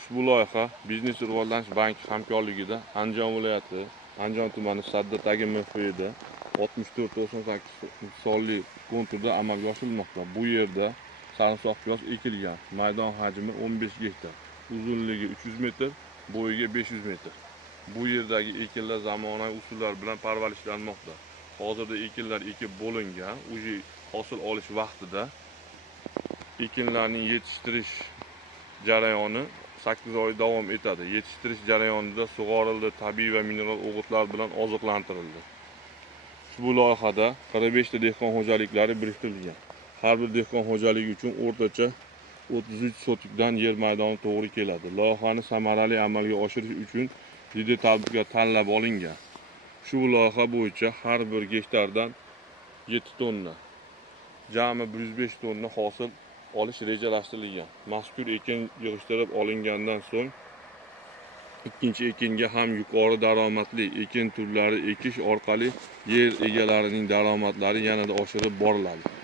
Ushbu loyiha Biznes rivojlanish banki hamkorligida Andijon viloyati Andijon tumani Saddatagi MFida 64-98 sonli konturda amalga oshirilmoqda. Bu yerda sarimsoq piyoz ekilgan. Maydon hajmi 15 gektar, uzunligi 300 metr, bo'yiga 500 metr. Bu yerdagi ekinlar zamonaviy usullar bilan parvarishlanmoqda. Hozirda ekinlar ekib bo'lingan, uji hosil olish vaqtida ekinlarning yetishtirish jarayoni 8 oy davom etadi. Yetishtirish jarayonida sug'orildi, tabiiy va mineral o'g'itlar bilan oziqlantirildi. Ushbu loyihada 45 ta dehqon xo'jaliklari biriktirilgan. Har bir dehqon xo'jaligi uchun o'rtacha 33 sotikdan yer maydoni to'g'ri keladi. Loyihani samarali amalga oshirish uchun jiddiy tadbirkor tanlab olingan. Shu loyiha bo'yicha har bir gektardan 7 tonna, jami 105 tonna hosil olish rejalashtirilgan. Mazkur ekin yig'ishtirib olingandan so'ng ikkinchi ekinga ham yuqori daromadli ekin turlari ekish orqali yer egalarining daromadlari yanada oshirib boriladi.